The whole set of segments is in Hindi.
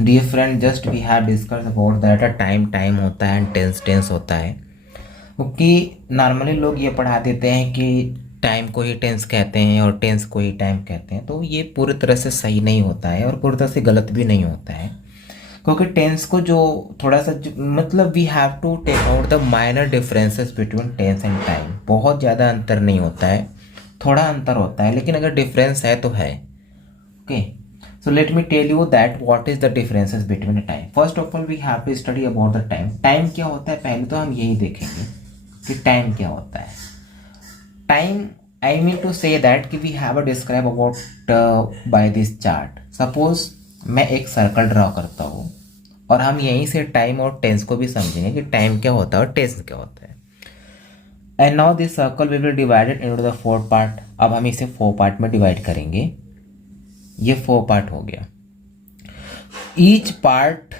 Dear friend, just we have discuss about that time होता है एंड टेंस होता है। क्योंकि नॉर्मली लोग ये पढ़ा देते हैं कि टाइम को ही टेंस कहते हैं और टेंस को ही टाइम कहते हैं, तो ये पूरी तरह से सही नहीं होता है और पूरी तरह से गलत भी नहीं होता है। क्योंकि टेंस को जो थोड़ा सा मतलब we have to take out the minor differences between tense and time. बहुत ज़्यादा अंतर नहीं होता है, थोड़ा अंतर होता है, लेकिन अगर डिफरेंस है तो है। Okay, so let me tell you that what is the differences between the time. First of all we have to study about the time. Time क्या होता है पहले तो हम यही देखेंगे कि टाइम क्या होता है। Time, I mean to say that कि we have a describe about by this chart. Suppose मैं एक सर्कल ड्रॉ करता हूँ और हम यहीं से टाइम और टेंस को भी समझेंगे कि टाइम क्या होता है और टेंस क्या होता है। And now this circle we will divided into the 4 part. अब हम इसे 4 पार्ट में डिवाइड करेंगे। ये 4 पार्ट हो गया। Each part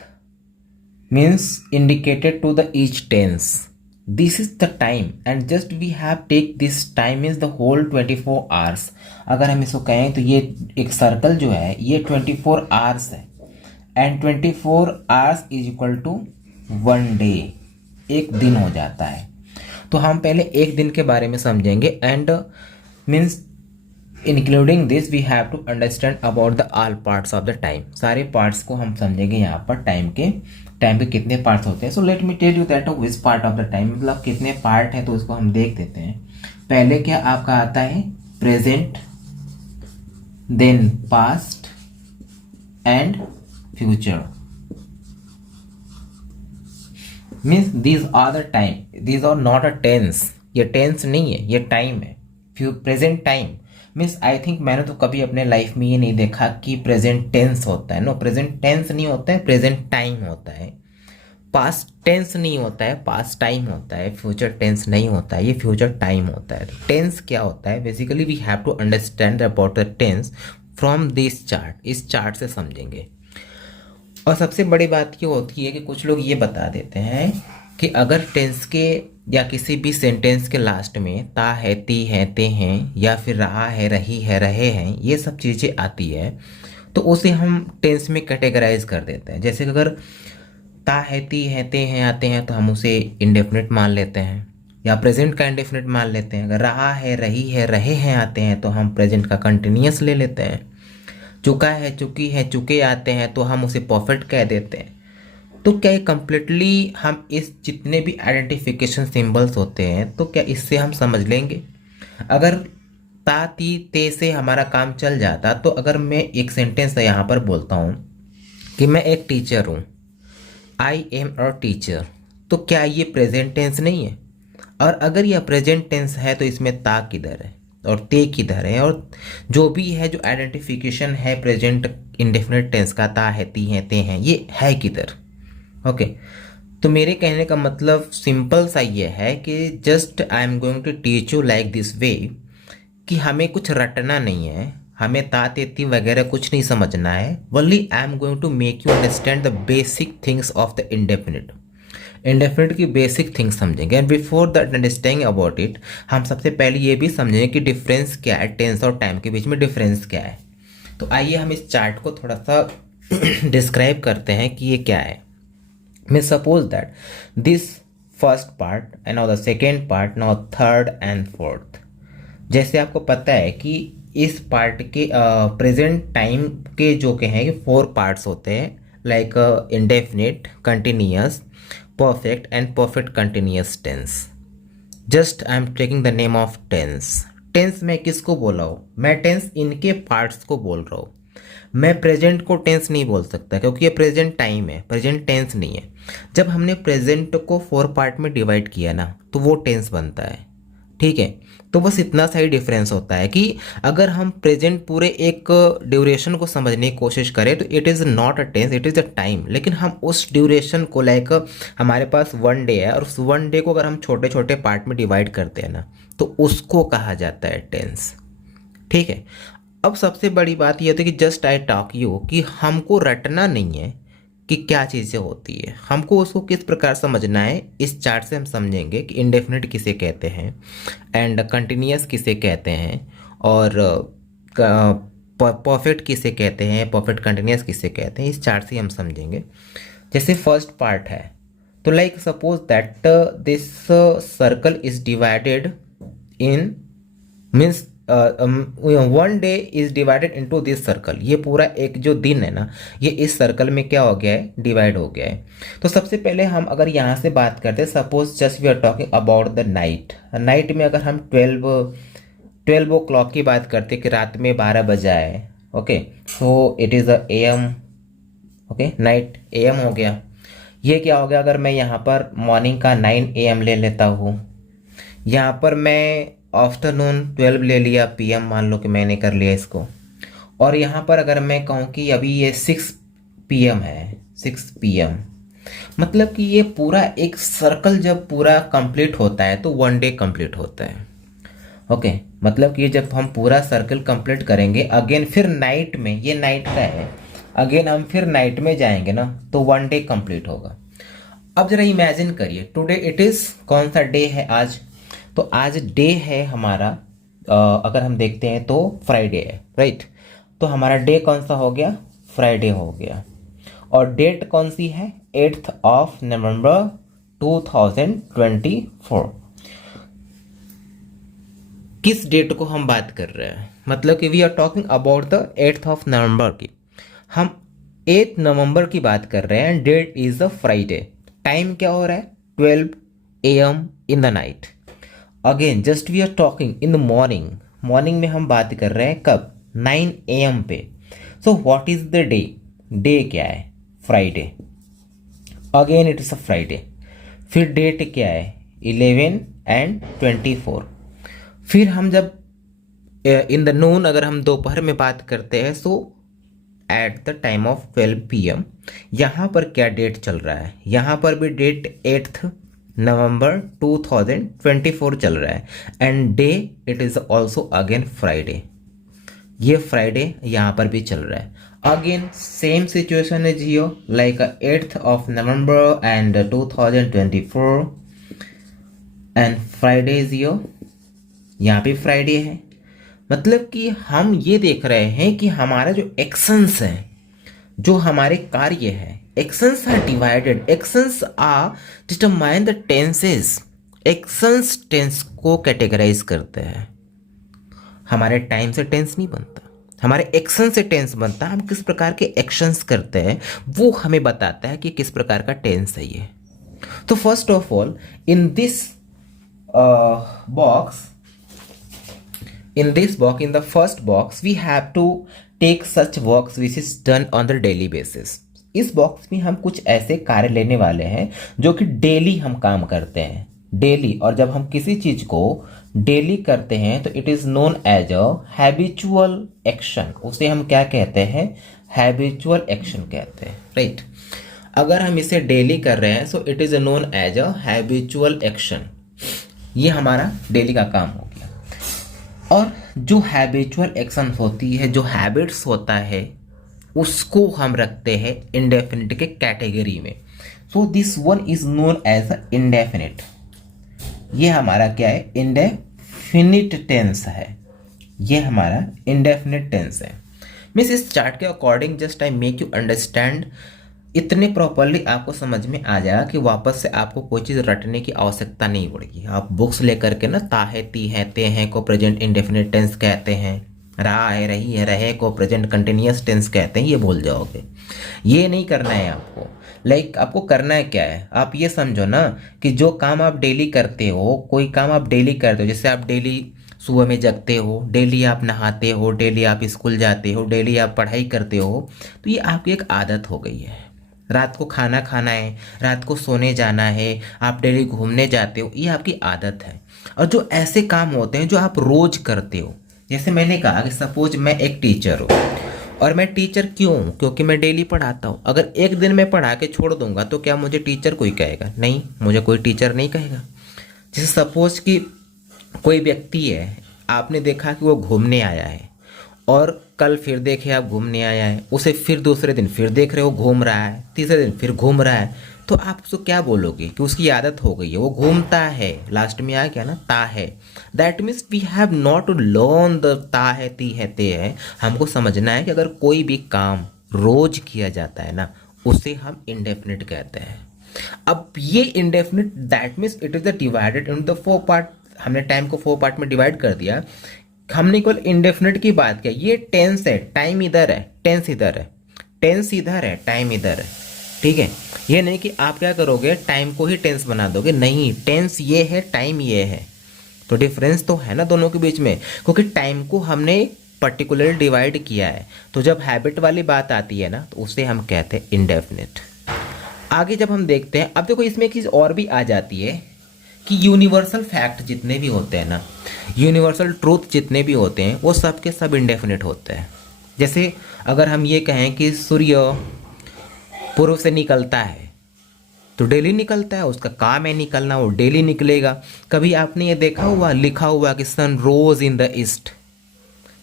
means indicated to the each tense. This is the time and just we have take this time is the whole 24 hours. अगर हम इसको कहें तो ये एक सर्कल जो है ये 24 आवर्स है and 24 hours is equal to 1 day. एक दिन हो जाता है। तो हम पहले एक दिन के बारे में समझेंगे and means including this we have to understand about the all parts of the time. सारे पार्ट्स को हम समझेंगे यहाँ पर। टाइम के कितने पार्ट्स होते हैं। So let me tell you that which part of the time, मतलब कितने पार्ट है तो उसको हम देख देते हैं। पहले क्या आपका आता है present, then past and future. Means these are the time, these are not a tense. ये टेंस नहीं है, ये टाइम है। Present time means I think मैंने तो कभी अपने लाइफ में ये नहीं देखा कि प्रेजेंट टेंस होता है। नो, प्रेजेंट टेंस नहीं होता है, प्रेजेंट टाइम होता है। पास्ट टेंस नहीं होता है, पास्ट टाइम होता है। फ्यूचर टेंस नहीं होता है, ये फ्यूचर टाइम होता है। टेंस क्या होता है basically we have to understand about the tense from this chart. इस चार्ट से समझेंगे। और सबसे बड़ी बात ये होती है कि कुछ लोग ये बता देते हैं कि अगर टेंस के या किसी भी सेंटेंस के लास्ट में ता है, ती है, ते हैं या फिर रहा है, रही है, रहे हैं, ये सब चीज़ें आती है तो उसे हम टेंस में कैटेगराइज कर देते हैं। जैसे कि अगर ता है, ती है, ते हैं आते हैं तो हम उसे इंडेफिनिट मान लेते हैं या प्रेजेंट का इंडेफिनिट मान लेते हैं। अगर रहा है, रही है, रहे हैं आते हैं तो हम प्रेजेंट का कंटिन्यूअस ले लेते हैं। चुका है, चुकी है, चुके आते हैं तो हम उसे परफेक्ट कह देते हैं। तो क्या कंप्लीटली हम इस जितने भी आइडेंटिफिकेशन सिंबल्स होते हैं तो क्या इससे हम समझ लेंगे? अगर ता, ती, ते से हमारा काम चल जाता तो अगर मैं एक सेंटेंस यहाँ पर बोलता हूँ कि मैं एक टीचर हूँ, आई एम अ टीचर, तो क्या ये प्रेजेंट टेंस नहीं है? और अगर यह प्रेजेंट टेंस है तो इसमें ता किधर है और ते किधर है? और जो भी है जो आइडेंटिफिकेशन है प्रेजेंट इंडेफिनिट टेंस का, ता है, ती है, ते हैं, ये है किधर? ओके, तो मेरे कहने का मतलब सिंपल सा ये है कि just I am going to teach you like this way कि हमें कुछ रटना नहीं है, हमें तातेती वगैरह कुछ नहीं समझना है। Only I am going to make you understand the basic things of the indefinite. Indefinite की बेसिक थिंग्स समझेंगे and before that understanding about it हम सबसे पहले ये भी समझेंगे कि डिफरेंस क्या है, टेंस और टाइम के बीच में डिफरेंस क्या है। तो आइए हम इस चार्ट को थोड़ा सा डिस्क्राइब करते हैं कि ये क्या है। may suppose that this first part and now the second part, now third and fourth। जैसे आपको पता है कि इस पार्ट के प्रेजेंट टाइम के जो के हैं 4 पार्ट्स होते हैं, like indefinite, continuous, perfect and perfect continuous tense. Just I am taking the name of tense. Tense मैं किसको बोल रहा हूँ? मैं टेंस इनके पार्ट्स को बोल रहा हूँ। मैं प्रेजेंट को टेंस नहीं बोल सकता क्योंकि ये प्रेजेंट टाइम है, प्रेजेंट टेंस नहीं है। जब हमने प्रेजेंट को 4 पार्ट में डिवाइड किया ना तो वो टेंस बनता है। ठीक है, तो बस इतना सा ही डिफरेंस होता है कि अगर हम प्रेजेंट पूरे एक ड्यूरेशन को समझने की कोशिश करें तो it is not a tense, it is a time. लेकिन हम उस ड्यूरेशन को लाइक हमारे पास 1 डे है और उस 1 डे को अगर हम छोटे छोटे पार्ट में डिवाइड करते हैं ना तो उसको कहा जाता है टेंस। ठीक है, अब सबसे बड़ी बात यह होती है कि जस्ट आई टॉक यू कि हमको रटना नहीं है कि क्या चीज़ें होती है, हमको उसको किस प्रकार समझना है। इस चार्ट से हम समझेंगे कि इंडेफिनिट किसे कहते हैं एंड कंटिन्यूअस किसे कहते हैं और परफेक्ट किसे कहते हैं, परफेक्ट कंटिन्यूअस किसे कहते हैं, इस चार्ट से हम समझेंगे। जैसे फर्स्ट पार्ट है, तो like suppose that this circle is divided in means one day is divided into this circle. ये पूरा एक जो दिन है ना, ये इस सर्कल में क्या हो गया है, डिवाइड हो गया है। तो सबसे पहले हम अगर यहाँ से बात करते हैं, suppose just we are talking about the night. Night में अगर हम 12 o'clock की बात करते हैं कि रात में 12 बजा है, okay, so it is a AM, okay, night AM हो गया। ये क्या हो गया, अगर मैं यहाँ पर मॉर्निंग का 9 AM ले लेता हूँ, यहाँ पर मैं आफ्टरनून 12 ले लिया, PM मान लो कि मैंने कर लिया इसको, और यहाँ पर अगर मैं कहूँ कि अभी ये 6 PM है, 6 PM, मतलब कि ये पूरा एक सर्कल जब पूरा कंप्लीट होता है तो वन डे कंप्लीट होता है। ओके, मतलब कि जब हम पूरा सर्कल कंप्लीट करेंगे अगेन फिर नाइट में, ये नाइट का है, अगेन हम फिर नाइट में जाएंगे ना तो वन डे कंप्लीट होगा। अब जरा इमेजिन करिए, टुडे इट इज कौन सा डे है आज, तो आज डे है हमारा अगर हम देखते हैं तो फ्राइडे है, राइट। तो हमारा डे कौन सा हो गया, फ्राइडे हो गया। और डेट कौन सी है, 8th of November 2024। किस डेट को हम बात कर रहे हैं, मतलब कि we are talking about the 8th of November की, हम 8 नवंबर की बात कर रहे हैं। Date is the Friday, time क्या हो रहा है, 12 AM in the night. Again just we are talking in the morning, morning में हम बात कर रहे हैं कब, 9 AM पे। So what is the day, day क्या है, Friday, again it is a Friday. फिर डेट क्या है, 11 and 24। फिर हम जब इन द नून अगर हम दोपहर में बात करते हैं, so at the time of 12 PM, यहाँ पर क्या डेट चल रहा है, यहाँ पर भी डेट 8th नवंबर 2024 चल रहा है, and day it is also again Friday, ये फ्राइडे यहाँ पर भी चल रहा है। अगेन सेम सिचुएशन है जियो, like 8th of November and 2024 and Friday जियो, यहाँ पे फ्राइडे है। मतलब कि हम ये देख रहे हैं कि हमारा जो एक्शंस है, जो हमारे कार्य है, actions are divided, actions are determine the tenses. Actions tense को कैटेगराइज करते हैं, हमारे टाइम से टेंस नहीं बनता, हमारे एक्शन से टेंस बनता है। हम किस प्रकार के एक्शंस करते हैं वो हमें बताता है कि किस प्रकार का टेंस है ये। तो first of all in this box, in the first box we have to take such works which is done on the daily basis। इस बॉक्स में हम कुछ ऐसे कार्य लेने वाले हैं जो कि डेली हम काम करते हैं, डेली। और जब हम किसी चीज को डेली करते हैं तो it is known as a habitual action, उसे हम क्या कहते हैं, हैबिचुअल एक्शन कहते हैं, राइट। अगर हम इसे डेली कर रहे हैं so it is known as a habitual action, ये हमारा डेली का काम हो गया। और जो हैबिचुअल एक्शन होती है, जो हैबिट्स होता है, उसको हम रखते हैं इंडेफिनिट के कैटेगरी में। So this one is known as a indefinite, ये हमारा क्या है, इंडेफिनिट टेंस है, ये हमारा इंडेफिनिट टेंस है। मीन्स इस चार्ट के according just I make you understand, इतने प्रॉपरली आपको समझ में आ जाएगा कि वापस से आपको कोई चीज़ रटने की आवश्यकता नहीं पड़ेगी। आप बुक्स लेकर के ना ताहे ती है ते हैं को प्रेजेंट इंडेफिनिट टेंस कहते हैं, रहा है रही है रहे को प्रेजेंट कंटिन्यूअस टेंस कहते हैं, ये भूल जाओगे। ये नहीं करना है आपको। लाइक आपको करना है क्या है, आप ये समझो ना कि जो काम आप डेली करते हो, कोई काम आप डेली करते हो, जैसे आप डेली सुबह में जगते हो, डेली आप नहाते हो, डेली आप स्कूल जाते हो, डेली आप पढ़ाई करते हो, तो ये आपकी एक आदत हो गई है। रात को खाना खाना है, रात को सोने जाना है, आप डेली घूमने जाते हो, ये आपकी आदत है। और जो ऐसे काम होते हैं जो आप रोज करते हो, जैसे मैंने कहा कि सपोज मैं एक टीचर हूँ, और मैं टीचर क्यों हूँ, क्योंकि मैं डेली पढ़ाता हूँ। अगर एक दिन मैं पढ़ा के छोड़ दूंगा तो क्या मुझे टीचर कोई कहेगा, नहीं, मुझे कोई टीचर नहीं कहेगा। जैसे सपोज कि कोई व्यक्ति है, आपने देखा कि वो घूमने आया है, और कल फिर देखे आप घूमने आया है, उसे फिर दूसरे दिन फिर देख रहे हो घूम रहा है, तीसरे दिन फिर घूम रहा है, तो आप उसको क्या बोलोगे कि उसकी आदत हो गई है, वो घूमता है, लास्ट में आ गया ना ता है। That means we have not to learn the ता है ती है ते है। हमको समझना है कि अगर कोई भी काम रोज किया जाता है ना, उसे हम इंडेफिनिट कहते हैं। अब ये indefinite that means it is the divided in the 4 part. हमने टाइम को 4 पार्ट में डिवाइड कर दिया। हमने केवल इंडेफिनिट की बात किया। ये टेंस है, टाइम इधर है, टेंस इधर है, टेंस इधर है, टाइम इधर है, ठीक है। ये नहीं कि आप क्या करोगे टाइम को ही टेंस बना दोगे, नहीं, टेंस ये है, टाइम ये है। तो डिफरेंस तो है ना दोनों के बीच में, क्योंकि टाइम को हमने पर्टिकुलर डिवाइड किया है। तो जब हैबिट वाली बात आती है ना, तो उसे हम कहते हैं इंडेफिनिट। आगे जब हम देखते हैं, अब देखो इसमें एक चीज़ और भी आ जाती है कि यूनिवर्सल फैक्ट जितने भी होते हैं ना, यूनिवर्सल ट्रूथ जितने भी होते हैं, वो सब के सब इंडेफिनिट होते हैं। जैसे अगर हम ये कहें कि सूर्य पूर्व से निकलता है, तो डेली निकलता है, उसका काम है निकलना, वो डेली निकलेगा। कभी आपने ये देखा हुआ लिखा हुआ कि sun rose in the east?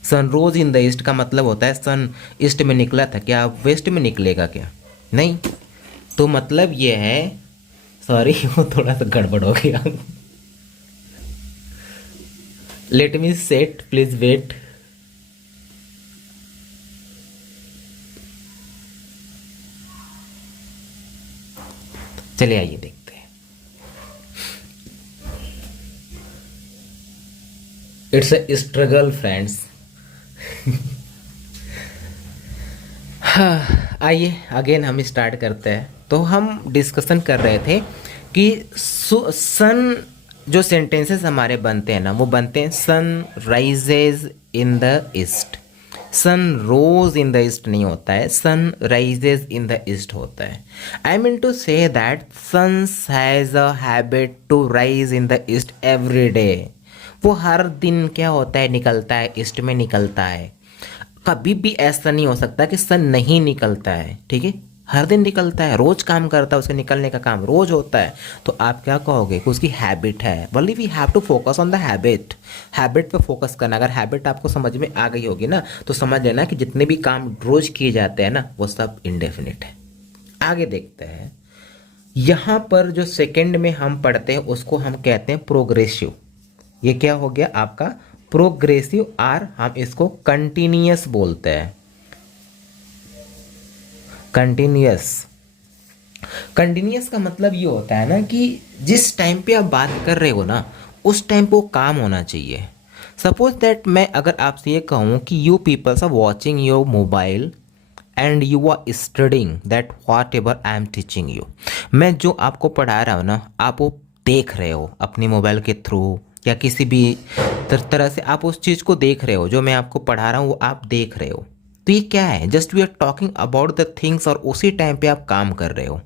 Sun rose in the east का मतलब होता है सन ईस्ट में निकला था, क्या वेस्ट में निकलेगा क्या? नहीं। तो मतलब ये है, सॉरी वो थोड़ा सा गड़बड़ हो गया। Let me set, please wait. चलिए आइए देखते हैं। It's a struggle friends. हाँ, आइए अगेन हम स्टार्ट करते हैं। तो हम डिस्कशन कर रहे थे कि सन जो सेंटेंसेस हमारे बनते हैं ना, वो बनते हैं sun rises in the east. Sun rose in the east नहीं होता है, sun rises in the east होता है। I mean to say that suns has a habit to rise in the east every day. वो हर दिन क्या होता है, निकलता है, ईस्ट में निकलता है। कभी भी ऐसा नहीं हो सकता कि सन नहीं निकलता है, ठीक है, हर दिन निकलता है, रोज काम करता है, उसके निकलने का काम रोज होता है। तो आप क्या कहोगे कि उसकी हैबिट है। वली we have to focus on the habit, habit पे फोकस करना। अगर हैबिट आपको समझ में आ गई होगी ना, तो समझ लेना कि जितने भी काम रोज किए जाते हैं ना, वो सब इंडेफिनिट है। आगे देखते हैं, यहाँ पर जो सेकेंड में हम पढ़ते हैं उसको हम कहते हैं प्रोग्रेसिव। ये क्या हो गया आपका प्रोग्रेसिव, आर हम इसको कंटिन्यूअस बोलते हैं। कंटिन्यूअस, कंटिन्यूअस का मतलब ये होता है ना कि जिस टाइम पे आप बात कर रहे हो ना, उस टाइम पे वो काम होना चाहिए। सपोज दैट मैं अगर आपसे ये कहूँ कि you peoples are watching your mobile and you are studying that whatever I am teaching you. मैं जो आपको पढ़ा रहा हूँ ना, आप वो देख रहे हो अपने मोबाइल के थ्रू, या किसी भी तरह से आप उस चीज़ को देख रहे हो, जो मैं आपको पढ़ा रहा हूँ वो आप देख रहे हो। तो ये क्या है, just we are talking about the things, और उसी टाइम पे आप काम कर रहे हो।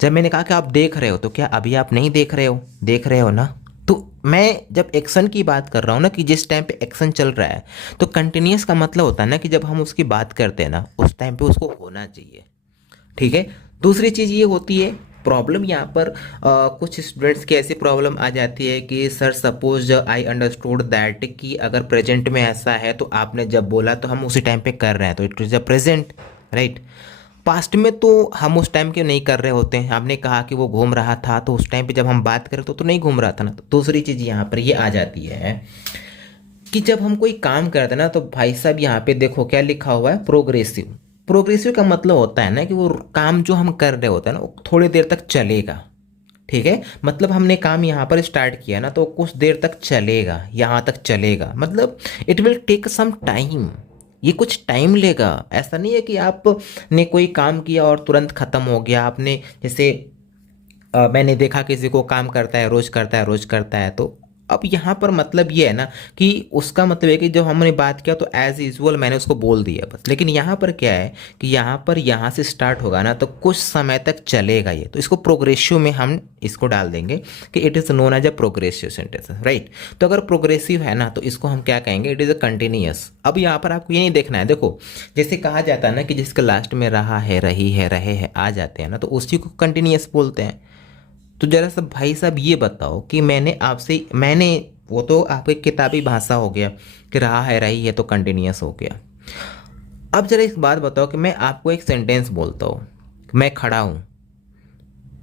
जब मैंने कहा कि आप देख रहे हो, तो क्या अभी आप नहीं देख रहे हो? देख रहे हो ना। तो मैं जब एक्शन की बात कर रहा हूँ ना, कि जिस टाइम पे एक्शन चल रहा है, तो कंटिन्यूस का मतलब होता है ना कि जब हम उसकी बात करते हैं ना, उस टाइम पे उसको होना चाहिए, ठीक है। दूसरी चीज़ ये होती है प्रॉब्लम यहाँ पर, कुछ स्टूडेंट्स की ऐसी प्रॉब्लम आ जाती है कि sir suppose I understood that कि अगर प्रेजेंट में ऐसा है, तो आपने जब बोला तो हम उसी टाइम पे कर रहे हैं, तो it is a present, right. Past में तो हम उस टाइम के नहीं कर रहे होते हैं। आपने कहा कि वो घूम रहा था, तो उस टाइम पे जब हम बात करें तो नहीं घूम रहा था ना। तो दूसरी चीज़ यहाँ पर ये आ जाती है कि जब हम कोई काम करते हैं ना, तो भाई साहब यहाँ पे देखो क्या लिखा हुआ है, प्रोग्रेसिव। प्रोग्रेसिव का मतलब होता है ना कि वो काम जो हम कर रहे होते हैं ना, वो थोड़ी देर तक चलेगा, ठीक है। मतलब हमने काम यहाँ पर स्टार्ट किया ना, तो कुछ देर तक चलेगा, यहाँ तक चलेगा, मतलब it will take some time. ये कुछ टाइम लेगा। ऐसा नहीं है कि आपने कोई काम किया और तुरंत खत्म हो गया। आपने जैसे मैंने देखा किसी को काम करता है, रोज करता है, रोज करता है, तो अब यहाँ पर मतलब ये है ना कि उसका मतलब है कि जब हमने बात किया तो एज यूजुअल मैंने उसको बोल दिया बस। लेकिन यहाँ पर क्या है कि यहाँ पर यहाँ से स्टार्ट होगा ना, तो कुछ समय तक चलेगा ये। तो इसको प्रोग्रेसिव में हम इसको डाल देंगे कि it is known as a progressive sentence, right. तो अगर प्रोग्रेसिव है ना, तो इसको हम क्या कहेंगे, इट इज़ अ कंटिन्यूअस। अब यहाँ पर आपको ये नहीं देखना है, देखो जैसे कहा जाता है ना कि जिसके लास्ट में रहा है, रही है, रहे हैं आ जाते हैं ना, तो उसी को कंटिन्यूअस बोलते हैं। तो जरा सा भाई साहब ये बताओ कि मैंने वो तो आपकी किताबी भाषा हो गया कि रहा है, रही है, तो कंटिन्यूअस हो गया। अब जरा एक बात बताओ कि मैं आपको एक सेंटेंस बोलता हूँ, मैं खड़ा हूँ,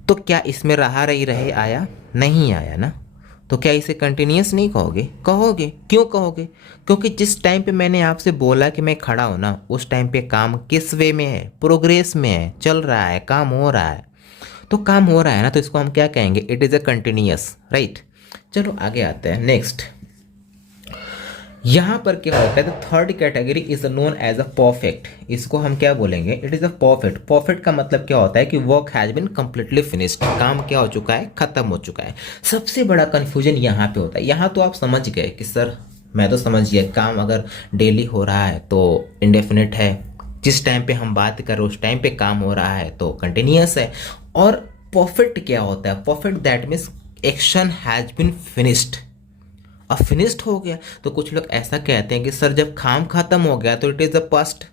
तो क्या इसमें रहा रही रहे आया? नहीं आया ना। तो क्या इसे कंटिन्यूस नहीं कहोगे? कहोगे। क्यों कहोगे? क्योंकि जिस टाइम पे मैंने आपसे बोला कि मैं खड़ा हूं ना, उस टाइम पे काम किस वे में है? प्रोग्रेस में है, चल रहा है, काम हो रहा है। तो काम हो रहा है ना, तो इसको हम क्या कहेंगे? It is a continuous, right. चलो आगे आते हैं नेक्स्ट। यहाँ पर क्या होता है? The third category is known as a perfect. इसको हम क्या बोलेंगे? It is a perfect. Perfect का मतलब क्या होता है कि work has been completely finished, काम क्या हो चुका है? खत्म हो चुका है। सबसे बड़ा कंफ्यूजन यहाँ पे होता है। यहाँ तो आप समझ गए कि सर मैं तो समझ गया, काम अगर डेली हो रहा है तो इंडेफिनिट है, जिस टाइम पे हम बात कर रहे हैं उस टाइम पे काम हो रहा है तो कंटिन्यूअस है। और परफेक्ट क्या होता है? Perfect that means action has been finished. अब फिनिश्ड हो गया तो कुछ लोग ऐसा कहते हैं कि सर जब काम खत्म हो गया तो it is the past,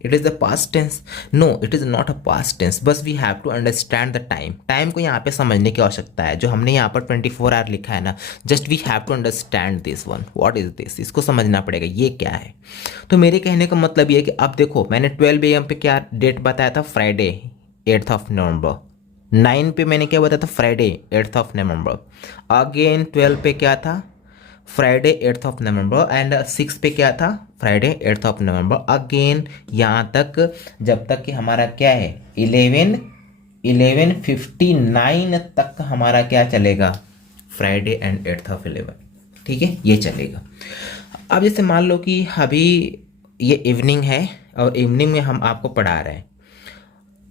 it is the past tense. No, it is not a past tense. बस we have to understand the time. Time को यहाँ पे समझने की आवश्यकता है। जो हमने यहाँ पर 24 आवर लिखा है ना, just we have to understand this one. What is this? इसको समझना पड़ेगा ये क्या है। तो मेरे कहने का मतलब ये है कि अब देखो, मैंने 12 AM पे क्या डेट बताया था? Friday 8th of November. 9 पे मैंने क्या बताया था? Friday 8th of November. Again 12 पे क्या था? Friday 8th of November. And 6 पे क्या था? Friday 8th of November. Again यहाँ तक, जब तक कि हमारा क्या है 11:59 तक हमारा क्या चलेगा? फ्राइडे एंड 8th ऑफ 11, ठीक है, ये चलेगा। अब जैसे मान लो कि अभी ये इवनिंग है और इवनिंग में हम आपको पढ़ा रहे हैं।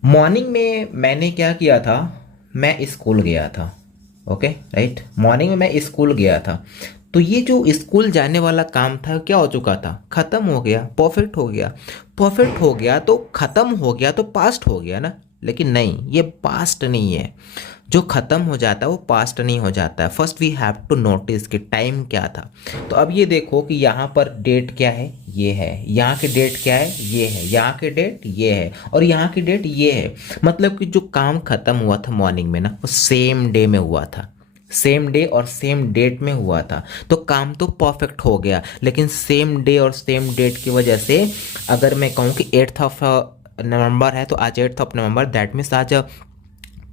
मॉर्निंग में मैंने क्या किया था? मैं स्कूल गया था। ओके राइट, मॉर्निंग में मैं स्कूल गया था। तो ये जो स्कूल जाने वाला काम था क्या हो चुका था? खत्म हो गया, परफेक्ट हो गया। परफेक्ट हो गया तो खत्म हो गया तो पास्ट हो गया ना। लेकिन नहीं, ये पास्ट नहीं है। जो खत्म हो जाता है वो पास्ट नहीं हो जाता है। First we have to notice कि टाइम क्या था। तो अब ये देखो कि यहाँ पर डेट क्या है? ये है। यहाँ की डेट क्या है? ये है। यहाँ की डेट ये है और यहाँ की डेट ये है। मतलब कि जो काम खत्म हुआ था मॉर्निंग में ना, वो सेम डे में हुआ था, सेम डे और सेम डेट में हुआ था। तो काम तो परफेक्ट हो गया, लेकिन सेम डे और सेम डेट की वजह से अगर मैं कहूँ कि 8th ऑफ नवंबर है तो आज 8th of November, that means आज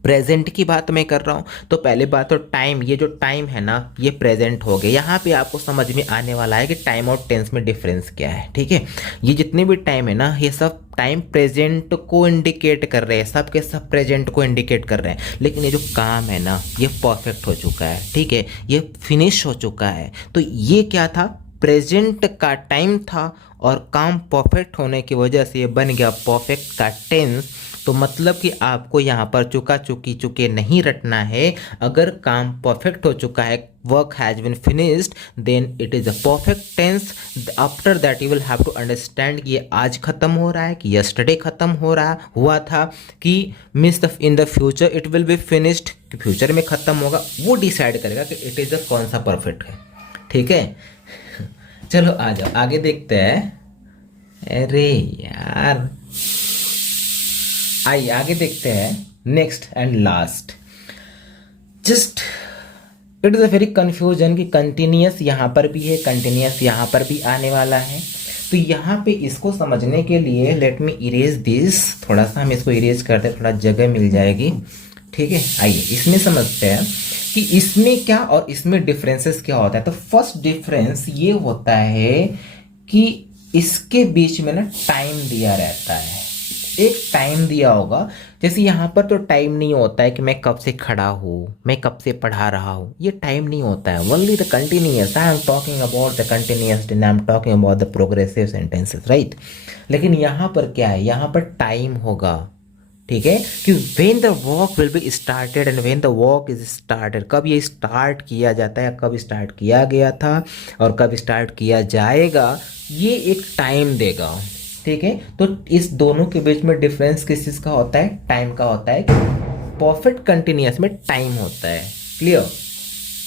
प्रेजेंट की बात मैं कर रहा हूँ। तो पहले बात तो टाइम, ये जो टाइम है ना ये प्रेजेंट हो गया। यहाँ पे आपको समझ में आने वाला है कि टाइम और टेंस में डिफरेंस क्या है, ठीक है। ये जितने भी टाइम है ना, ये सब टाइम प्रेजेंट को इंडिकेट कर रहे हैं, सब के सब प्रेजेंट को इंडिकेट कर रहे हैं। लेकिन ये जो काम है ना ये परफेक्ट हो चुका है, ठीक है, ये फिनिश हो चुका है। तो ये क्या था? प्रेजेंट का टाइम था और काम परफेक्ट होने की वजह से ये बन गया परफेक्ट का टेंस। तो मतलब कि आपको यहाँ पर चुका चुकी चुके नहीं रटना है। अगर काम परफेक्ट हो चुका है, work has been finished, then it is a perfect tense. After that you will have to understand कि ये आज खत्म हो रहा है, कि यस्टरडे खत्म हो रहा हुआ था, कि means in the future it will be finished, कि फ्यूचर में खत्म होगा। वो डिसाइड करेगा कि इट इज अ कौन सा परफेक्ट है, ठीक है। चलो आ जाओ आगे देखते हैं। अरे यार, आइए आगे देखते हैं। Next and last, just it is a very confusion कि कंटिन्यूस यहाँ पर भी है, कंटिन्यूस यहाँ पर भी आने वाला है। तो यहाँ पे इसको समझने के लिए लेट मी इरेज दिस, थोड़ा सा हम इसको इरेज करते हैं, थोड़ा जगह मिल जाएगी, ठीक है। आइए इसमें समझते हैं कि इसमें क्या और इसमें डिफरेंसेस क्या होता है। तो फर्स्ट डिफरेंस ये होता है कि इसके बीच में ना टाइम दिया रहता है, एक टाइम दिया होगा। जैसे यहाँ पर तो टाइम नहीं होता है कि मैं कब से खड़ा हूँ, मैं कब से पढ़ा रहा हूँ, ये टाइम नहीं होता है। Only the continuous, I am talking about the continuous and I am talking about the progressive sentences, right. लेकिन यहाँ पर क्या है? यहाँ पर टाइम होगा, ठीक है, कि when the work will be started and when the work is started, कब ये स्टार्ट किया जाता है, कब स्टार्ट किया गया था और कब स्टार्ट किया जाएगा, ये एक टाइम देगा, ठीक है। तो इस दोनों के बीच में डिफरेंस किस चीज़ का होता है? टाइम का होता है। परफेक्ट कंटिन्यूअस में टाइम होता है, क्लियर।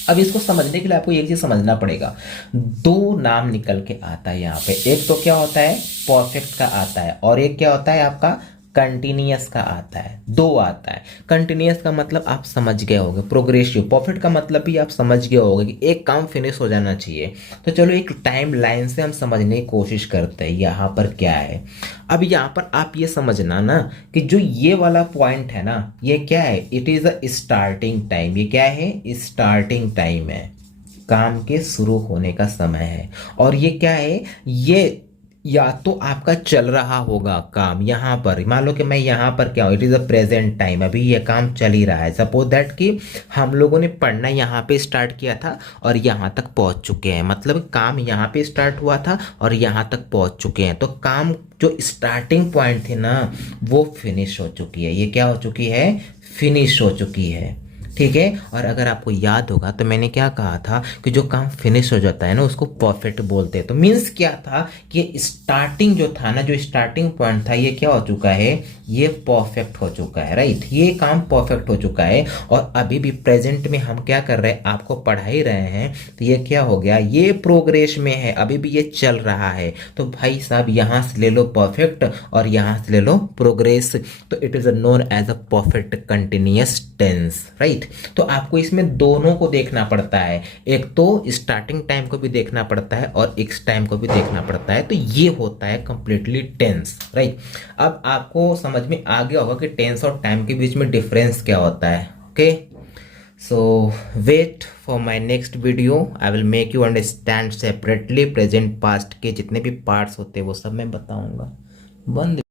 अब इसको समझने के लिए आपको एक चीज समझना पड़ेगा। दो नाम निकल के आता है यहाँ पे, एक तो क्या होता है? परफेक्ट का आता है और एक क्या होता है आपका? कंटिन्यूअस का आता है, दो आता है। कंटिन्यूअस का मतलब आप समझ गए होंगे, प्रोग्रेसिव। परफेक्ट का मतलब भी आप समझ गए होंगे कि एक काम फिनिश हो जाना चाहिए। तो चलो एक टाइम लाइन से हम समझने की कोशिश करते हैं यहाँ पर क्या है। अब यहाँ पर आप ये समझना ना कि जो ये वाला पॉइंट है ना, ये क्या है, it is a starting time. ये क्या है, स्टार्टिंग टाइम है, काम के शुरू होने का समय है। और ये क्या है, ये या तो आपका चल रहा होगा काम, यहाँ पर मान लो कि मैं यहाँ पर क्या हूँ, it is a present time, अभी ये काम चल ही रहा है। सपोज दैट कि हम लोगों ने पढ़ना यहाँ पे स्टार्ट किया था और यहाँ तक पहुँच चुके हैं, मतलब काम यहाँ पे स्टार्ट हुआ था और यहाँ तक पहुँच चुके हैं। तो काम जो स्टार्टिंग पॉइंट थी ना, वो फिनिश हो चुकी है। ये क्या हो चुकी है, फिनिश हो चुकी है। ठीक है। और अगर आपको याद होगा तो मैंने क्या कहा था कि जो काम फिनिश हो जाता है ना, उसको परफेक्ट बोलते हैं। तो मीन्स क्या था कि स्टार्टिंग जो था ना, जो स्टार्टिंग पॉइंट था, ये क्या हो चुका है, ये परफेक्ट हो चुका है। राइट, ये काम परफेक्ट हो चुका है। और अभी भी प्रेजेंट में हम क्या कर रहे हैं, आपको पढ़ा ही रहे हैं। तो ये क्या हो गया, ये प्रोग्रेस में है, अभी भी ये चल रहा है। तो भाई साहब यहाँ से ले लो परफेक्ट और यहाँ से ले लो प्रोग्रेस। तो it is known as a perfect continuous tense. Right, तो आपको इसमें दोनों को देखना पड़ता है, एक तो स्टार्टिंग टाइम को भी देखना पड़ता है और एक्स टाइम को भी देखना पड़ता है। तो ये होता है कंप्लीटली टेंस। राइट, अब आपको समझ में आ गया होगा कि टेंस और टाइम के बीच में डिफरेंस क्या होता है। Okay, so wait for my next video, I will make you understand separately present past के जितने भी पार्ट्स होते हैं वो सब मैं बताऊंगा। बंद।